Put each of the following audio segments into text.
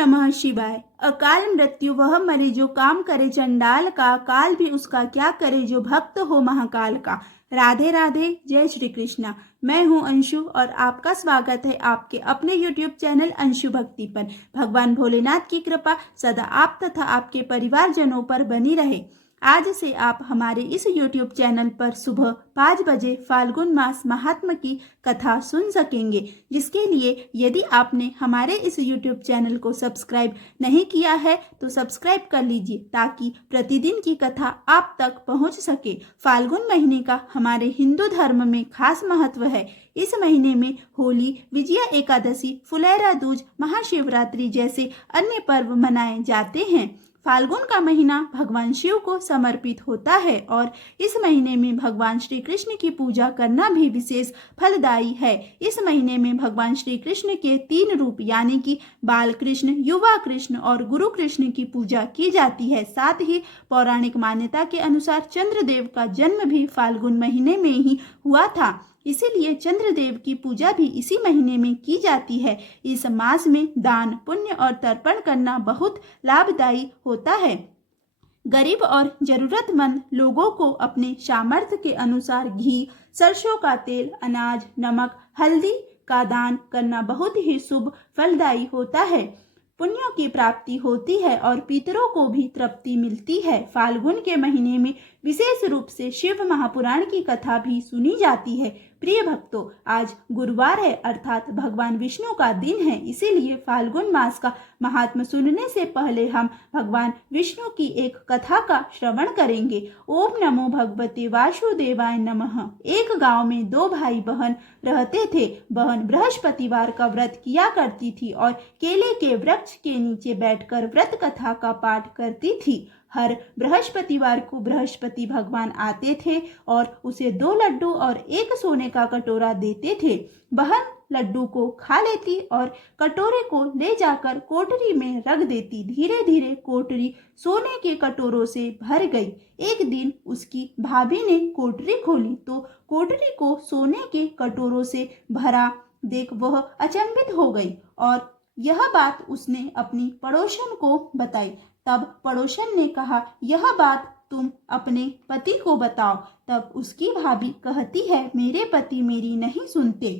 नमः शिवाय। अकाल मृत्यु वह मरे जो काम करे चंडाल का, काल भी उसका क्या करे जो भक्त हो महाकाल का। राधे राधे, जय श्री कृष्णा। मैं हूं अंशु और आपका स्वागत है आपके अपने YouTube चैनल अंशु भक्ति पर। भगवान भोलेनाथ की कृपा सदा आप तथा आपके परिवारजनों पर बनी रहे। आज से आप हमारे इस YouTube चैनल पर सुबह 5 बजे फाल्गुन मास महात्म की कथा सुन सकेंगे, जिसके लिए यदि आपने हमारे इस YouTube चैनल को सब्सक्राइब नहीं किया है तो सब्सक्राइब कर लीजिए ताकि प्रतिदिन की कथा आप तक पहुंच सके। फाल्गुन महीने का हमारे हिंदू धर्म में खास महत्व है। इस महीने में होली, विजया एकादशी, फुलेरा दूज, महाशिवरात्रि जैसे अन्य पर्व मनाए जाते हैं। फाल्गुन का महीना भगवान शिव को समर्पित होता है और इस महीने में भगवान श्री कृष्ण की पूजा करना भी विशेष फलदायी है। इस महीने में भगवान श्री कृष्ण के 3 रूप यानी कि बाल कृष्ण, युवा कृष्ण और गुरु कृष्ण की पूजा की जाती है। साथ ही पौराणिक मान्यता के अनुसार चंद्रदेव का जन्म भी फाल्गुन महीने में ही हुआ था, इसीलिए चंद्रदेव की पूजा भी इसी महीने में की जाती है। इस मास में दान, पुण्य और तर्पण करना बहुत लाभदायी होता है। गरीब और जरूरतमंद लोगों को अपने सामर्थ्य के अनुसार घी, सरसों का तेल, अनाज, नमक, हल्दी का दान करना बहुत ही शुभ फलदायी होता है। पुण्यों की प्राप्ति होती है और पितरों को भी तृप्ति मिलती है। फाल्गुन के महीने में विशेष रूप से शिव महापुराण की कथा भी सुनी जाती है। प्रिय भक्तों, आज गुरुवार है अर्थात भगवान विष्णु का दिन है, इसीलिए फाल्गुन मास का महात्म्य सुनने से पहले हम भगवान विष्णु की एक कथा का श्रवण करेंगे। ओम नमो भगवते वासुदेवाय नमः। एक गांव में 2 भाई बहन रहते थे। बहन बृहस्पतिवार का व्रत किया करती थी और केले के वृक्ष के नीचे बैठकर व्रत कथा का पाठ करती थी। हर बृहस्पतिवार को बृहस्पति भगवान आते थे और उसे 2 लड्डू और 1 सोने का कटोरा देते थे। बहन लड्डू को खा लेती और कटोरे को ले जाकर कोठरी में रख देती। धीरे धीरे कोठरी सोने के कटोरों से भर गई। एक दिन उसकी भाभी ने कोठरी खोली तो कोठरी को सोने के कटोरों से भरा देख वह अचंभित हो गई और यह बात उसने अपनी पड़ोसन को बताई। तब पड़ोसन ने कहा, यह बात तुम अपने पति को बताओ। तब उसकी भाभी कहती है, मेरे पति मेरी नहीं सुनते।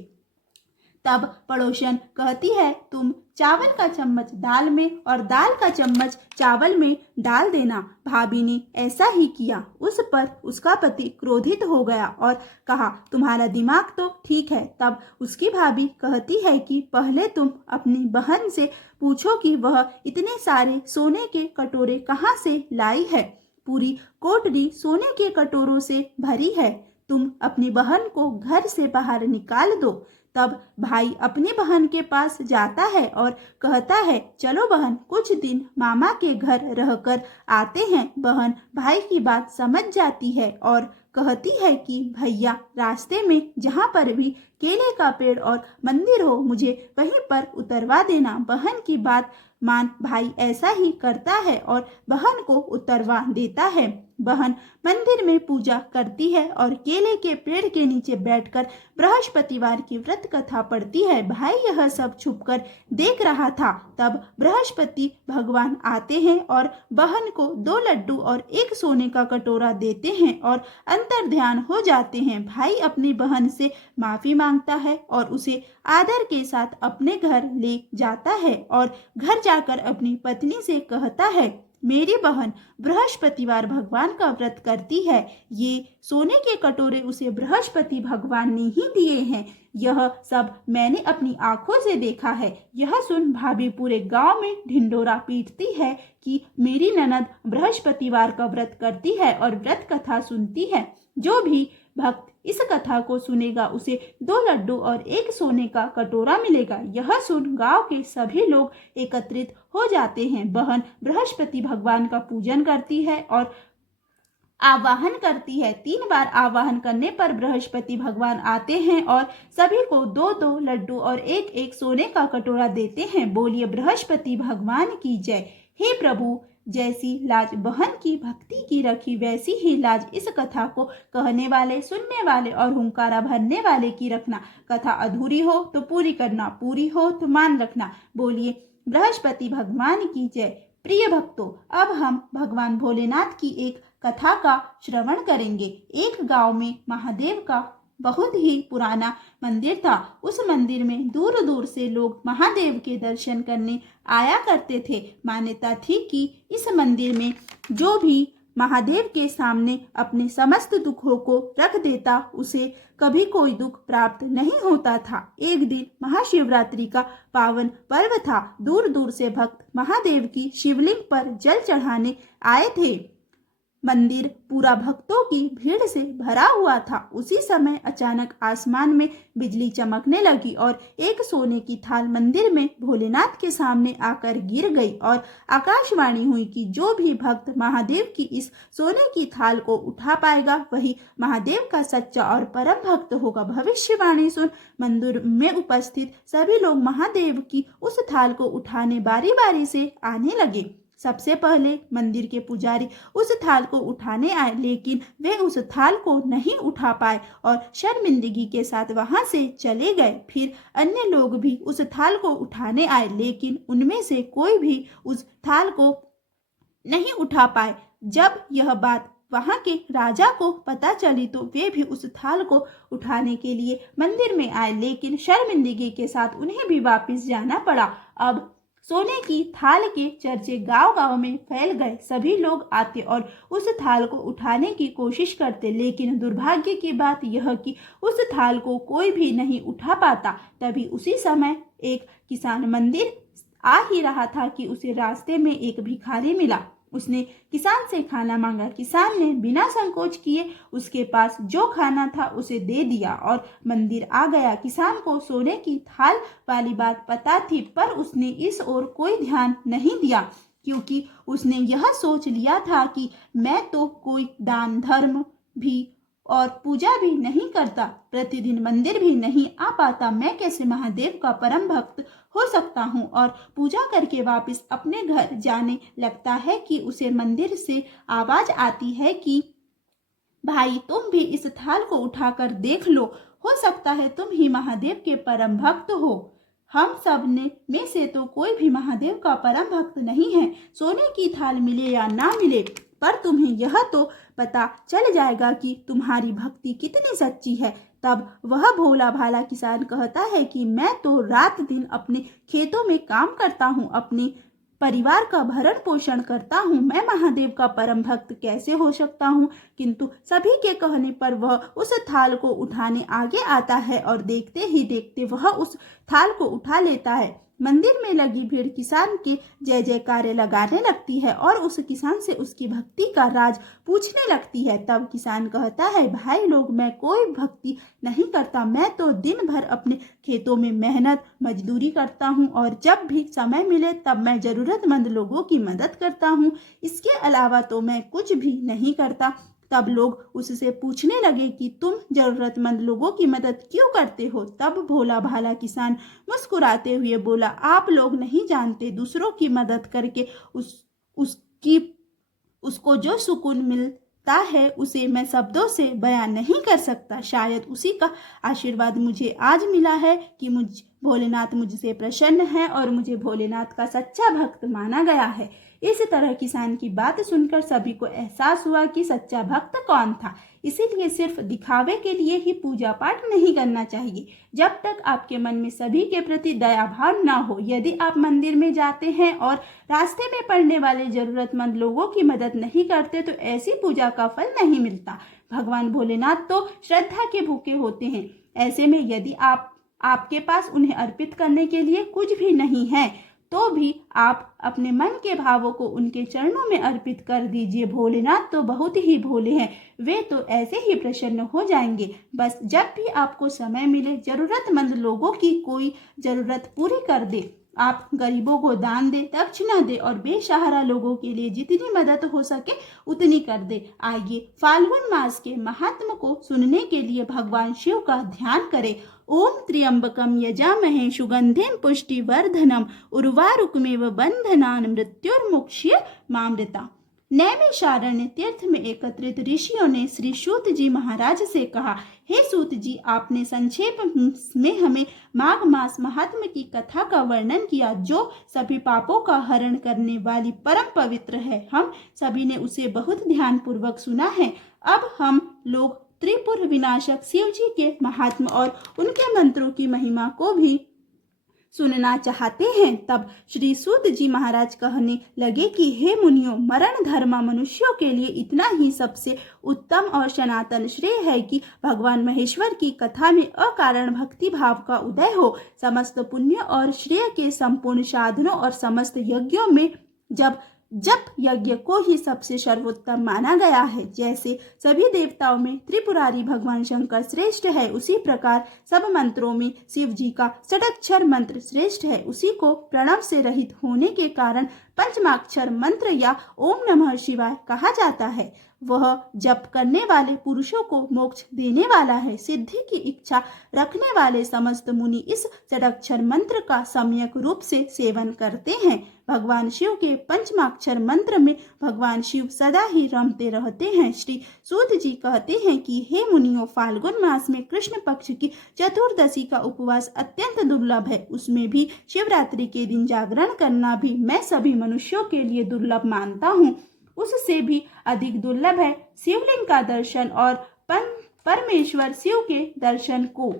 तब पड़ोसन कहती है, तुम चावल का चम्मच दाल में और दाल का चम्मच चावल में डाल देना। भाभी ने ऐसा ही किया। उस पर उसका पति क्रोधित हो गया और कहा, तुम्हारा दिमाग तो ठीक है। तब उसकी भाभी कहती है कि पहले तुम अपनी बहन से पूछो कि वह इतने सारे सोने के कटोरे कहाँ से लाई है। पूरी कोठरी सोने के कटोरों से भरी है। तुम अपनी बहन को घर से बाहर निकाल दो। तब भाई अपनी बहन के पास जाता है और कहता है, चलो बहन कुछ दिन मामा के घर रहकर आते हैं। बहन भाई की बात समझ जाती है और कहती है कि भैया रास्ते में जहाँ पर भी केले का पेड़ और मंदिर हो मुझे वहीं पर उतरवा देना। बहन की बात मान भाई ऐसा ही करता है और बहन को उतरवा देता है। बहन मंदिर में पूजा करती है और केले के पेड़ के नीचे बैठकर बृहस्पतिवार की व्रत कथा पढ़ती है। भाई यह सब छुपकर देख रहा था। तब बृहस्पति भगवान आते हैं और बहन को 2 लड्डू और 1 सोने का कटोरा देते हैं और अंतर ध्यान हो जाते हैं। भाई अपनी बहन से माफी मांगता है और उसे आदर के साथ अपने घर ले जाता है और घर जाकर अपनी पत्नी से कहता है, मेरी बहन बृहस्पतिवार भगवान का व्रत करती है। ये सोने के कटोरे उसे बृहस्पति भगवान ने ही दिए हैं। यह सब मैंने अपनी आंखों से देखा है। यह सुन भाभी पूरे गांव में ढिंडोरा पीटती है कि मेरी ननद बृहस्पतिवार का व्रत करती है और व्रत कथा सुनती है। जो भी भक्त इस कथा को सुनेगा उसे 2 लड्डू और 1 सोने का कटोरा मिलेगा। यह सुन गांव के सभी लोग एकत्रित हो जाते हैं। बहन बृहस्पति भगवान का पूजन करती है और आवाहन करती है। 3 बार आवाहन करने पर बृहस्पति भगवान आते हैं और सभी को 2-2 लड्डू और 1-1 सोने का कटोरा देते हैं। बोलिए बृहस्पति भगवान की जय। हे प्रभु, जैसी लाज बहन की भक्ति की रखी वैसी ही लाज इस कथा को कहने वाले, सुनने वाले और हुंकारा भरने वाले की रखना। कथा अधूरी हो तो पूरी करना, पूरी हो तो मान रखना। बोलिए बृहस्पति भगवान की जय। प्रिय भक्तों, अब हम भगवान भोलेनाथ की एक कथा का श्रवण करेंगे। एक गांव में महादेव का बहुत ही पुराना मंदिर था। उस मंदिर में दूर दूर से लोग महादेव के दर्शन करने आया करते थे। मान्यता थी कि इस मंदिर में जो भी महादेव के सामने अपने समस्त दुखों को रख देता, उसे कभी कोई दुख प्राप्त नहीं होता था। एक दिन महाशिवरात्रि का पावन पर्व था। दूर दूर से भक्त महादेव की शिवलिंग पर जल चढ़ाने आए थे। मंदिर पूरा भक्तों की भीड़ से भरा हुआ था। उसी समय अचानक आसमान में बिजली चमकने लगी और एक सोने की थाल मंदिर में भोलेनाथ के सामने आकर गिर गई और आकाशवाणी हुई कि जो भी भक्त महादेव की इस सोने की थाल को उठा पाएगा वही महादेव का सच्चा और परम भक्त होगा। भविष्यवाणी सुन मंदिर में उपस्थित सभी लोग महादेव की उस थाल को उठाने बारी बारी से आने लगे। सबसे पहले मंदिर के पुजारी उस थाल को उठाने आए, लेकिन वे उस थाल को नहीं उठा पाए और शर्मिंदगी के साथ वहां से चले गए। फिर अन्य लोग भी उस थाल को उठाने आए, लेकिन उनमें से कोई भी उस थाल को नहीं उठा पाए। जब यह बात वहां के राजा को पता चली तो वे भी उस थाल को उठाने के लिए मंदिर में आए, लेकिन शर्मिंदगी के साथ उन्हें भी वापस जाना पड़ा। अब सोने की थाल के चर्चे गांव गांव में फैल गए। सभी लोग आते और उस थाल को उठाने की कोशिश करते, लेकिन दुर्भाग्य की बात यह कि उस थाल को कोई भी नहीं उठा पाता। तभी उसी समय एक किसान मंदिर आ ही रहा था कि उसे रास्ते में एक भिखारी मिला। उसने किसान से खाना मांगा। किसान ने बिना संकोच किए उसके पास जो खाना था उसे दे दिया और मंदिर आ गया। किसान को सोने की थाल वाली बात पता थी, पर उसने इस ओर कोई ध्यान नहीं दिया, क्योंकि उसने यह सोच लिया था कि मैं तो कोई दान धर्म भी और पूजा भी नहीं करता, प्रतिदिन मंदिर भी नहीं आ पाता, मैं कैसे महादेव का परम भक्त हो सकता हूँ। और पूजा करके वापस अपने घर जाने लगता है कि उसे मंदिर से आवाज आती है कि भाई, तुम भी इस थाल को उठाकर देख लो, हो सकता है तुम ही महादेव के परम भक्त हो। हम सब में से तो कोई भी महादेव का परम भक्त नहीं है। सोने की थाल मिले या ना मिले, पर तुम्हें यह तो पता चल जाएगा कि तुम्हारी भक्ति कितनी सच्ची है। तब वह भोला भाला किसान कहता है कि मैं तो रात दिन अपने खेतों में काम करता हूँ, अपने परिवार का भरण पोषण करता हूँ, मैं महादेव का परम भक्त कैसे हो सकता हूँ। किंतु सभी के कहने पर वह उस थाल को उठाने आगे आता है और देखते ही देखते वह उस थाल को उठा लेता है। मंदिर में लगी भीड़ किसान के जय जयकारे लगाने लगती है और उस किसान से उसकी भक्ति का राज पूछने लगती है। तब किसान कहता है, भाई लोग, मैं कोई भक्ति नहीं करता, मैं तो दिन भर अपने खेतों में मेहनत मजदूरी करता हूँ और जब भी समय मिले तब मैं जरूरतमंद लोगों की मदद करता हूँ। इसके अलावा तो मैं कुछ भी नहीं करता। तब लोग उससे पूछने लगे कि तुम जरूरतमंद लोगों की मदद क्यों करते हो। तब भोला भाला किसान मुस्कुराते हुए बोला, आप लोग नहीं जानते, दूसरों की मदद करके उसको जो सुकून मिलता है उसे मैं शब्दों से बयान नहीं कर सकता। शायद उसी का आशीर्वाद मुझे आज मिला है कि भोलेनाथ मुझसे प्रसन्न है और मुझे भोलेनाथ का सच्चा भक्त माना गया है। इस तरह किसान की बात सुनकर सभी को एहसास हुआ कि सच्चा भक्त कौन था। इसीलिए सिर्फ दिखावे के लिए ही पूजा पाठ नहीं करना चाहिए। जब तक आपके मन में सभी के प्रति दया भाव न हो, यदि आप मंदिर में जाते हैं और रास्ते में पड़ने वाले जरूरतमंद लोगों की मदद नहीं करते तो ऐसी पूजा का फल नहीं मिलता। भगवान भोलेनाथ तो श्रद्धा के भूखे होते हैं। ऐसे में यदि आपके पास उन्हें अर्पित करने के लिए कुछ भी नहीं है तो भी आप अपने मन के भावों को उनके चरणों में अर्पित कर दीजिए। भोलेनाथ तो बहुत ही भोले हैं, वे तो ऐसे ही प्रसन्न हो जाएंगे। बस जब भी आपको समय मिले जरूरतमंद लोगों की कोई जरूरत पूरी कर दे। आप गरीबों को दान दे, दक्षिणा दे और बेसहारा लोगों के लिए जितनी मदद हो सके उतनी कर दे। आइए फाल्गुन मास के महात्म को सुनने के लिए भगवान शिव का ध्यान करें। ओम त्र्यंबकम यजामहे सुगंधिं पुष्टिवर्धनम उर्वारुकमेव बंधनान् मृत्युर्मुक्ष्य मामृता। नैमिषारण्य तीर्थ में एकत्रित ऋषियों ने श्री सूत जी महाराज से कहा, हे सूत जी, आपने संक्षेप में हमें माघ मास महात्म्य की कथा का वर्णन किया, जो सभी पापों का हरण करने वाली परम पवित्र है। हम सभी ने उसे बहुत ध्यान पूर्वक सुना है। अब हम लोग त्रिपुर विनाशक शिव जी के महात्म्य और उनके मंत्रों की महिमा को भी सुनना चाहते हैं। तब श्री सूत जी महाराज कहने लगे कि हे मुनियों, मरण धर्म मनुष्यों के लिए इतना ही सबसे उत्तम और सनातन श्रेय है कि भगवान महेश्वर की कथा में अकारण भक्ति भाव का उदय हो। समस्त पुण्य और श्रेय के संपूर्ण साधनों और समस्त यज्ञों में जप यज्ञ को ही सबसे सर्वोत्तम माना गया है। जैसे सभी देवताओं में त्रिपुरारी भगवान शंकर श्रेष्ठ है, उसी प्रकार सब मंत्रों में शिव जी का षडाक्षर मंत्र श्रेष्ठ है। उसी को प्रणव से रहित होने के कारण पंचमाक्षर मंत्र या ओम नमः शिवाय कहा जाता है। वह जप करने वाले पुरुषों को मोक्ष देने वाला है। सिद्धि की इच्छा रखने वाले समस्त मुनि इस षडाक्षर मंत्र का सम्यक रूप से सेवन करते हैं। भगवान शिव के पंचमाक्षर मंत्र में भगवान शिव सदा ही रमते रहते हैं। श्री सूत जी कहते हैं कि हे मुनियों, फाल्गुन मास में कृष्ण पक्ष की चतुर्दशी का उपवास अत्यंत दुर्लभ है। उसमें भी शिवरात्रि के दिन जागरण करना भी मैं सभी मनुष्यों के लिए दुर्लभ मानता हूँ। उससे भी अधिक दुर्लभ है शिवलिंग का दर्शन और परमेश्वर शिव के दर्शन को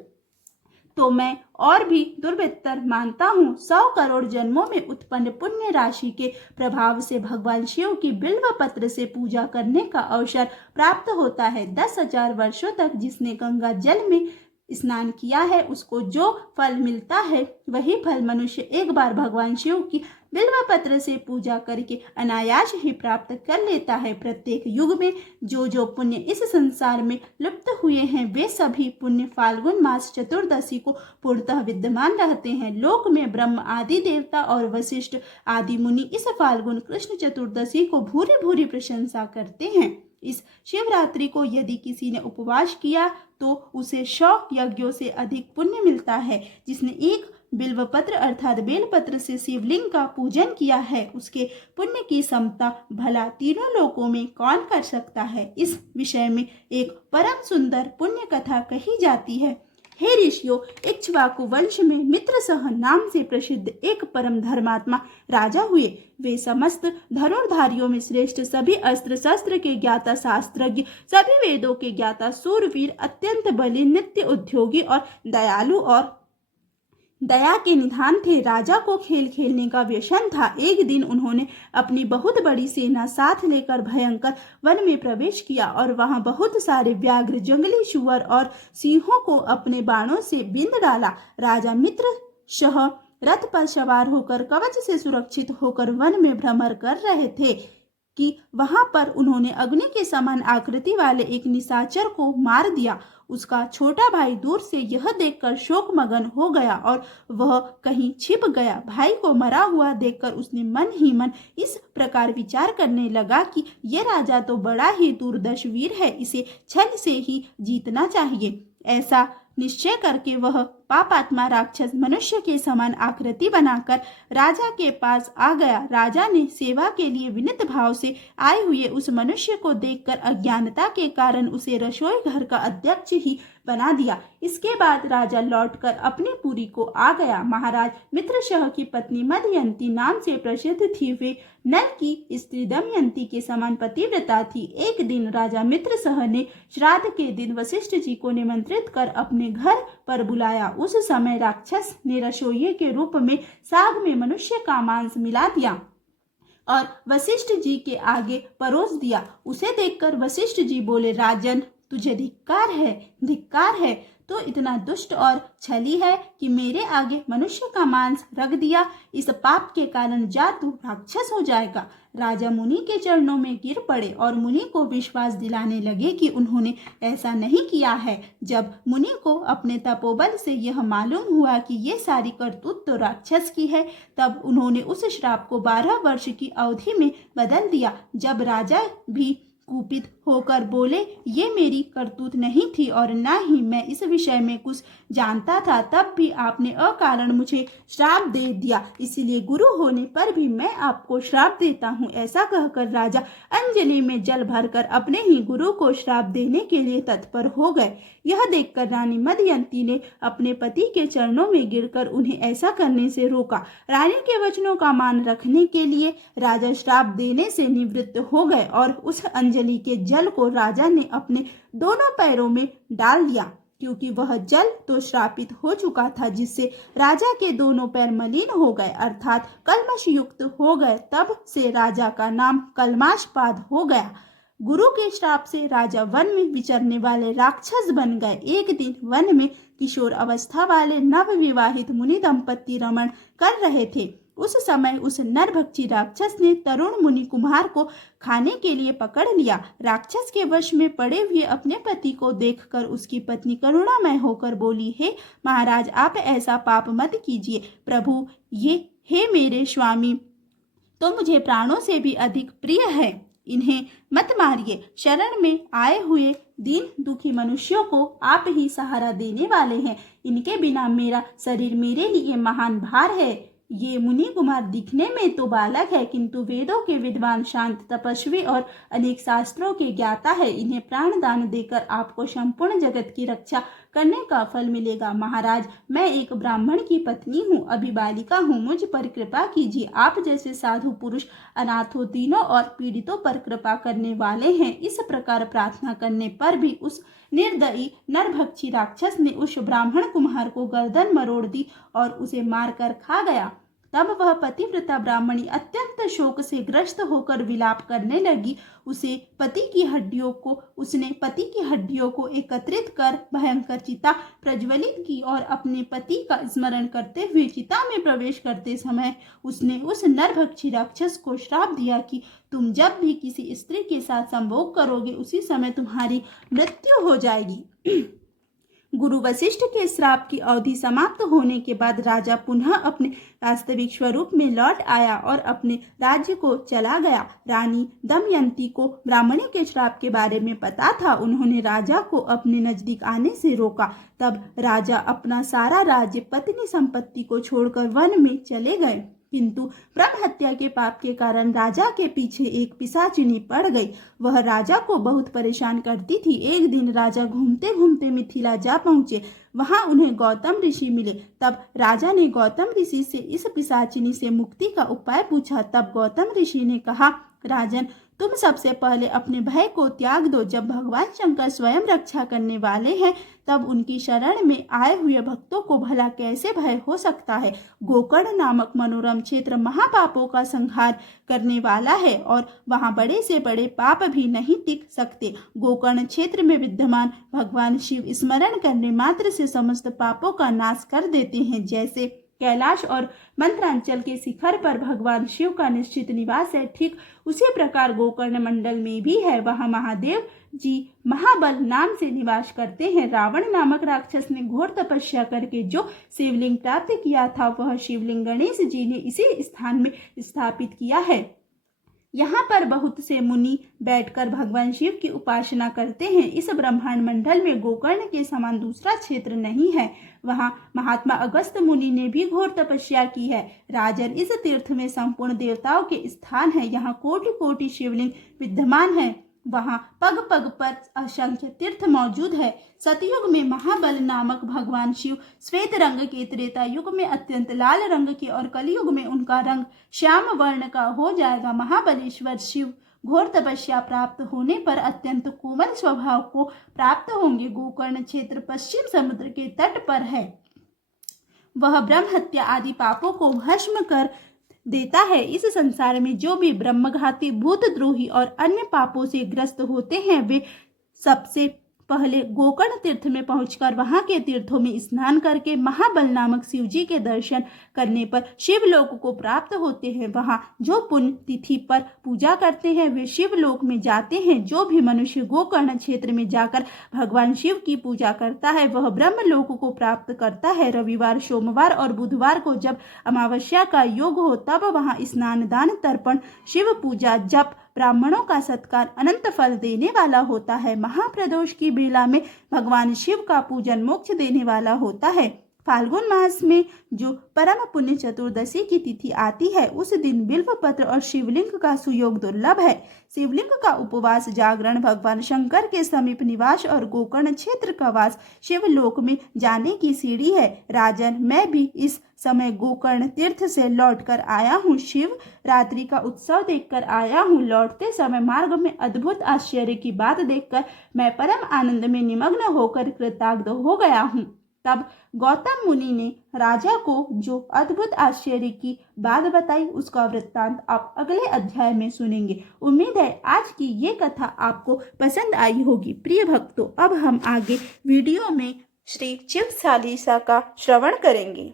तो मैं और भी दुर्बेहतर मानता हूँ। 100 करोड़ जन्मों में उत्पन्न पुण्य राशि के प्रभाव से भगवान शिव की बिल्व पत्र से पूजा करने का अवसर प्राप्त होता है। 10,000 वर्षों तक जिसने गंगा जल में स्नान किया है, उसको जो फल मिलता है वही फल मनुष्य एक बार भगवान शिव की बिल्व पत्र से पूजा करके अनायास ही प्राप्त कर लेता है। प्रत्येक युग में जो पुण्य इस संसार में लुप्त हुए हैं, वे सभी पुण्य फाल्गुन मास चतुर्दशी को पूर्णतः विद्यमान रहते हैं। लोक में ब्रह्म आदि देवता और वशिष्ठ आदि मुनि इस फाल्गुन कृष्ण चतुर्दशी को भूरी भूरी प्रशंसा करते हैं। इस शिवरात्रि को यदि किसी ने उपवास किया तो उसे 100 यज्ञों से अधिक पुण्य मिलता है। जिसने एक बिल्वपत्र अर्थात बेलपत्र से शिवलिंग का पूजन किया है, उसके पुण्य की समता भला तीनों लोकों में कौन कर सकता है। इस विषय में एक परम सुंदर पुण्य कथा कही जाती है। हे ऋषियों, इक्ष्वाकु वंश में मित्रसह नाम से प्रसिद्ध एक परम धर्मात्मा राजा हुए। वे समस्त धनुर्धारियों में श्रेष्ठ, सभी अस्त्र शस्त्र के ज्ञाता, शास्त्रज्ञ, सभी वेदों के ज्ञाता, सूरवीर, अत्यंत बली, नित्य उद्योगी और दयालु और दया के निधान थे। राजा को खेल खेलने का व्यसन था। एक दिन उन्होंने अपनी बहुत बड़ी सेना साथ लेकर भयंकर वन में प्रवेश किया और वहां बहुत सारे व्याघ्र, जंगली सुअर और सिंहों को अपने बाणों से बिंद डाला। राजा मित्र शह रथ पर सवार होकर कवच से सुरक्षित होकर वन में भ्रमण कर रहे थे कि वहां पर उन्होंने अग्नि के समान आकृति वाले एक निशाचर को मार दिया। उसका छोटा भाई दूर से यह देखकर शोकमगन हो गया और वह कहीं छिप गया। भाई को मरा हुआ देखकर उसने मन ही मन इस प्रकार विचार करने लगा कि यह राजा तो बड़ा ही दुर्दश वीर है, इसे छल से ही जीतना चाहिए। ऐसा निश्चय करके वह पापात्मा राक्षस मनुष्य के समान आकृति बनाकर राजा के पास आ गया। राजा ने सेवा के लिए विनीत भाव से आए हुए उस मनुष्य को देखकर अज्ञानता के कारण उसे रसोई घर का अध्यक्ष ही बना दिया। इसके बाद राजा लौटकर अपनी पुरी को आ गया। महाराज मित्रशह की पत्नी मदयंती नाम से प्रसिद्ध थी। वे नल की स्त्री दमयंती के समान पतिव्रता थी। एक दिन राजा मित्रशह ने श्राद्ध के दिन वशिष्ठ जी को निमंत्रित कर अपने घर पर बुलाया। उस समय राक्षस ने रसोइये के रूप में साग में मनुष्य का मांस मिला दिया और वशिष्ठ जी के आगे परोस दिया। उसे देखकर वशिष्ठ जी बोले, राजन, तुझे धिक्कार है, धिक्कार है। तो इतना दुष्ट और छली है कि मेरे आगे मनुष्य का मांस रख दिया। इस पाप के कारण जा तू राक्षस हो जाएगा। राजा मुनि के चरणों में गिर पड़े और मुनि को विश्वास दिलाने लगे कि उन्होंने ऐसा नहीं किया है। जब मुनि को अपने तपोबल से यह मालूम हुआ कि ये सारी करतूत तो राक्षस की है, तब उन्होंने उस श्राप को 12 वर्ष की अवधि में बदल दिया। जब राजा भी कुपित होकर बोले, ये मेरी करतूत नहीं थी और न ही मैं इस विषय में कुछ जानता था, तब भी आपने अकारण मुझे श्राप दे दिया, इसलिए गुरु होने पर भी मैं आपको श्राप देता हूँ। ऐसा कहकर राजा अंजलि में जल भरकर अपने ही गुरु को श्राप देने के लिए तत्पर हो गए। यह देखकर रानी मदयंती ने अपने पति के चरणों में गिरकर उन्हें ऐसा करने से रोका। रानी के वचनों का मान रखने के लिए राजा श्राप देने से निवृत्त हो गए और उस अंजलि के जल को राजा ने अपने दोनों पैरों में डाल दिया, क्योंकि वह जल तो श्रापित हो चुका था, जिससे राजा के दोनों पैर मलिन हो गए अर्थात कल्मश युक्त हो गए। तब से राजा का नाम कल्माशपाद हो गया। गुरु के श्राप से राजा वन में विचरने वाले राक्षस बन गए। एक दिन वन में किशोर अवस्था वाले नवविवाहित मुनि दंपत्ति रमण कर रहे थे। उस समय उस नरभक्षी राक्षस ने तरुण मुनि कुमार को खाने के लिए पकड़ लिया। राक्षस के वश में पड़े हुए अपने पति को देखकर उसकी पत्नी करुणामय होकर बोली, हे महाराज, आप ऐसा पाप मत कीजिए। प्रभु, ये हे मेरे स्वामी, तो मुझे प्राणों से भी अधिक प्रिय है, इन्हें मत मारिए। शरण में आए हुए दीन दुखी मनुष्यों को आप ही सहारा देने वाले हैं। इनके बिना मेरा शरीर मेरे लिए महान भार है। ये मुनि कुमार दिखने में तो बालक है, किंतु वेदों के विद्वान, शांत, तपस्वी और अनेक शास्त्रों के ज्ञाता है। इन्हें प्राण दान देकर आपको संपूर्ण जगत की रक्षा करने का फल मिलेगा। महाराज, मैं एक ब्राह्मण की पत्नी हूँ, अभी बालिका हूँ, मुझ पर कृपा कीजिए। आप जैसे साधु पुरुष अनाथों, दीनों और पीड़ितों पर कृपा करने वाले हैं। इस प्रकार प्रार्थना करने पर भी उस निर्दयी नरभक्षी राक्षस ने उस ब्राह्मण कुमार को गर्दन मरोड़ दी और उसे मारकर खा गया। तब वह पतिव्रता ब्राह्मणी अत्यंत शोक से ग्रस्त होकर विलाप करने लगी। उसने पति की हड्डियों को एकत्रित कर भयंकर चिता प्रज्वलित की और अपने पति का स्मरण करते हुए चिता में प्रवेश करते समय उसने उस नरभक्षी राक्षस को श्राप दिया कि तुम जब भी किसी स्त्री के साथ संभोग करोगे, उसी समय तुम्हारी मृत्यु हो जाएगी। गुरु वशिष्ठ के श्राप की अवधि समाप्त होने के बाद राजा पुनः अपने वास्तविक स्वरूप में लौट आया और अपने राज्य को चला गया। रानी दमयंती को ब्राह्मणी के श्राप के बारे में पता था। उन्होंने राजा को अपने नजदीक आने से रोका। तब राजा अपना सारा राज्य, पत्नी, संपत्ति को छोड़कर वन में चले गए। किंतु ब्रह्म हत्या के पाप के कारण राजा के पीछे एक पिशाचिनी पड़ गई। वह राजा को बहुत परेशान करती थी। एक दिन राजा घूमते घूमते मिथिला जा पहुंचे। वहां उन्हें गौतम ऋषि मिले। तब राजा ने गौतम ऋषि से इस पिशाचिनी से मुक्ति का उपाय पूछा। तब गौतम ऋषि ने कहा, राजन, तुम सबसे पहले अपने भय को त्याग दो। जब भगवान शंकर स्वयं रक्षा करने वाले हैं, तब उनकी शरण में आए हुए भक्तों को भला कैसे भय हो सकता है। गोकर्ण नामक मनोरम क्षेत्र महापापों का संहार करने वाला है और वहां बड़े से बड़े पाप भी नहीं टिक सकते। गोकर्ण क्षेत्र में विद्यमान भगवान शिव स्मरण करने मात्र से समस्त पापों का नाश कर देते हैं। जैसे कैलाश और मंत्रांचल के शिखर पर भगवान शिव का निश्चित निवास है, ठीक उसी प्रकार गोकर्ण मंडल में भी है। वहां महादेव जी महाबल नाम से निवास करते हैं। रावण नामक राक्षस ने घोर तपस्या करके जो शिवलिंग प्राप्त किया था, वह शिवलिंग गणेश जी ने इसी स्थान में स्थापित किया है। यहाँ पर बहुत से मुनि बैठकर भगवान शिव की उपासना करते हैं। इस ब्रह्मांड मंडल में गोकर्ण के समान दूसरा क्षेत्र नहीं है। वहाँ महात्मा अगस्त्य मुनि ने भी घोर तपस्या की है। राजन, इस तीर्थ में संपूर्ण देवताओं के स्थान है। यहाँ कोटि कोटि शिवलिंग विद्यमान है। वहाँ पग पग पर असंख्य तीर्थ मौजूद है। सतयुग में महाबल नामक भगवान शिव श्वेत रंग के, त्रेता युग में अत्यंत लाल रंग के और कलयुग में उनका रंग श्याम वर्ण का हो जाएगा। महाबलेश्वर शिव घोर तपस्या प्राप्त होने पर अत्यंत कोमल स्वभाव को प्राप्त होंगे। गोकर्ण क्षेत्र पश्चिम समुद्र के तट पर है। वह ब्रह्म हत्या आदि पापों को भस्म कर देता है। इस संसार में जो भी ब्रह्मघाती, भूतद्रोही और अन्य पापों से ग्रस्त होते हैं, वे सबसे पहले गोकर्ण तीर्थ में पहुंचकर वहां के तीर्थों में स्नान करके महाबल नामक शिव जी के दर्शन करने पर शिवलोक को प्राप्त होते हैं। वहां जो पुण्य तिथि पर पूजा करते हैं, वे शिवलोक में जाते हैं। जो भी मनुष्य गोकर्ण क्षेत्र में जाकर भगवान शिव की पूजा करता है, वह ब्रह्मलोक को प्राप्त करता है। रविवार, सोमवार और बुधवार को जब अमावस्या का योग हो, तब वहां स्नान, दान, तर्पण, शिव पूजा, जप, ब्राह्मणों का सत्कार अनंत फल देने वाला होता है। महाप्रदोष की बेला में भगवान शिव का पूजन मोक्ष देने वाला होता है। फाल्गुन मास में जो परम पुण्य चतुर्दशी की तिथि आती है उस दिन बिल्व पत्र और शिवलिंग का सुयोग दुर्लभ है। शिवलिंग का उपवास, जागरण, भगवान शंकर के समीप निवास और गोकर्ण क्षेत्र का वास शिवलोक में जाने की सीढ़ी है। राजन, मैं भी इस समय गोकर्ण तीर्थ से लौटकर आया हूँ। शिव रात्रि का उत्सव देखकर आया हूँ। लौटते समय मार्ग में अद्भुत आश्चर्य की बात देखकर मैं परम आनंद में निमग्न होकर कृतार्थ हो गया हूँ। तब गौतम मुनि ने राजा को जो अद्भुत आश्चर्य की बात बताई उसका वृत्तांत आप अगले अध्याय में सुनेंगे। उम्मीद है आज की ये कथा आपको पसंद आई होगी। प्रिय भक्तों, अब हम आगे वीडियो में श्री शिव चालीसा का श्रवण करेंगे।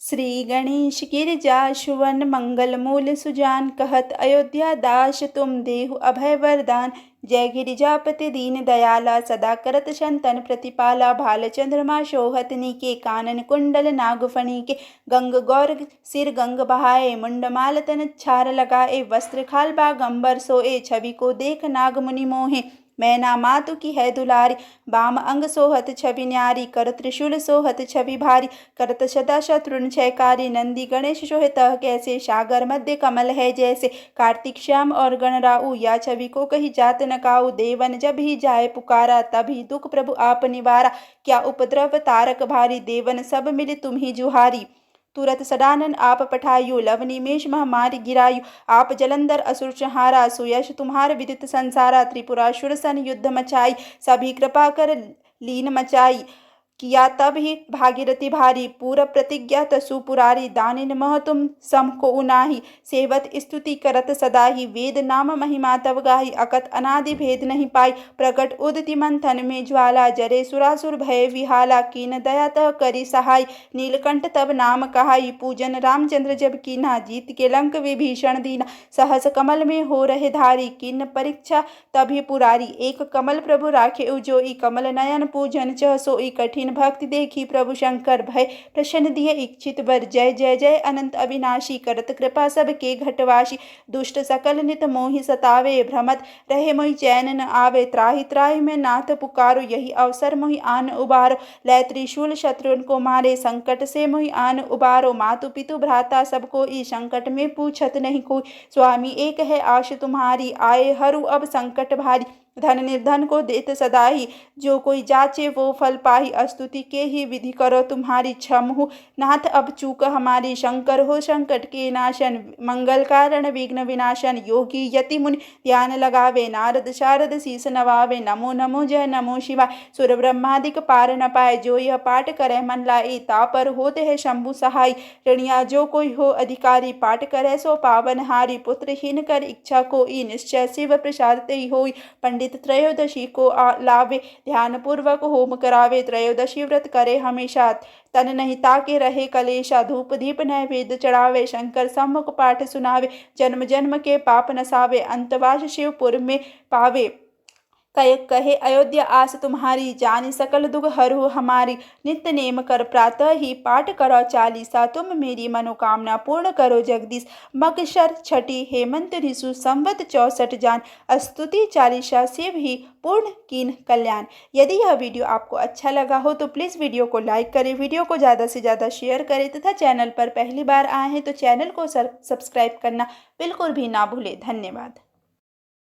श्री गणेश गिरिजा सुवन मंगल मूल सुजान, कहत अयोध्या दास तुम देहु अभय वरदान। जय गिरिजापति दीन दयाला, सदा करत संतन प्रतिपाला। भाल चंद्रमा शोहत नीके, कानन कुंडल नागफणी के। गंग गौर सिर गंग बहाए, मुंडमाल तन छार लगाए। वस्त्र खाल बागंबर सोए, छवि को देख नाग मुनि मोहे। मैना मातु की है दुलारी, बाम अंग सोहत छवि न्यारी। कर त्रिशूल सोहत छवि भारी, करत सदा शत्रुन क्षयकारी। नंदी गणेश शोहित कैसे, सागर मध्य कमल है जैसे। कार्तिक श्याम और गणराऊ, या छवि को कही जात न काऊ। देवन जब ही जाए पुकारा, तभी दुख प्रभु आप निवारा। क्या उपद्रव तारक भारी, देवन सब मिले तुम ही जुहारी। तुरत सडानन आप पठायु, लव निमेष महामारी गिरायु। आप जलंधर असुर संहारा, सुयश तुम्हार विदित संसारा। त्रिपुरासुर सन युद्ध मचाई, सभी कृपा कर लीन मचाई। किया तब ही भागीरथी भारी, पूर्व प्रतिज्ञा तसु पुरारी। दानिन मह तुम सम को उनाही, सेवत स्तुति करत सदा ही। वेद नाम महिमा तब गाही, अकत अनादि भेद नहीं पाई। प्रकट उदति मंथन में ज्वाला, जरे सुरासुर भय विहाला। कीन दया तह करी सहाय, नीलकंठ तब नाम कहाई। पूजन रामचंद्र जब कीन्हा, जीत के लंक विभीषण दीना। सहस कमल में हो रहे धारी, किन्न परीक्षा तभी पुरारी। एक कमल प्रभु राखे उजोई, कमल नयन पूजन चह सोई। कठिन भक्ति देखी प्रभु शंकर, भय प्रसन्न दिए इच्छित वर। जय जय जय अनंत अविनाशी, करत कृपा सबके घटवासी। दुष्ट सकल नित मोहि सतावे, भ्रमत रहे मोहि चैन न आवे। त्राहि त्राहि मैं नाथ पुकारो, यही अवसर मोहि आन उबारो। लै त्रिशूल शत्रुन को मारे, संकट से मोहि आन उबारो। मातु पितु भ्राता सबको ई, संकट में पूछत नहीं कोई। स्वामी एक है आश तुम्हारी, आए हरू अब संकट भारी। धन निर्धन को देत सदा ही, जो कोई जाचे वो फल पाही। स्तुति के ही विधि करो तुम्हारी, क्षम हो नाथ अब चूक हमारी। शंकर हो संकट के नाशन, मंगल कारण विघ्न विनाशन। योगी यति मुनि ध्यान लगावे, नारद शारद शीस नवावे। नमो नमो जय नमो शिवाय, सुर ब्रह्मादिक पार न पाए। जो यह पाठ करे मन लाए, तापर होते है शंभु सहाय। ऋणिया जो कोई हो अधिकारी, पाठ करे सो पावन हारी। पुत्रहीन कर इच्छा कोई, निश्चय शिव प्रसाद ते होई। पंडित त्रयोदशी को लावे, ध्यान पूर्वक होम करावे। त्रयोदशी व्रत करे हमेशा, तन नहीं ताके रहे कलेशा। धूप दीप नैवेद्य चढ़ावे, शंकर सम्मुख पाठ सुनावे। जन्म जन्म के पाप नसावे, अंतवास शिवपुर में पावे। कहे अयोध्या आस तुम्हारी, जान सकल दुख हरहु हमारी। नित्य नेम कर प्रातः ही, पाठ करो चालीसा। तुम मेरी मनोकामना पूर्ण करो जगदीश। मगशर छठी हेमंत ऋषु, संवत 64 जान। स्तुति चालीसा शिव ही पूर्ण कीन कल्याण। यदि यह वीडियो आपको अच्छा लगा हो तो प्लीज़ वीडियो को लाइक करें, वीडियो को ज़्यादा से ज़्यादा शेयर करें तथा चैनल पर पहली बार आए हैं तो चैनल को सब्सक्राइब करना बिल्कुल भी ना भूलें। धन्यवाद।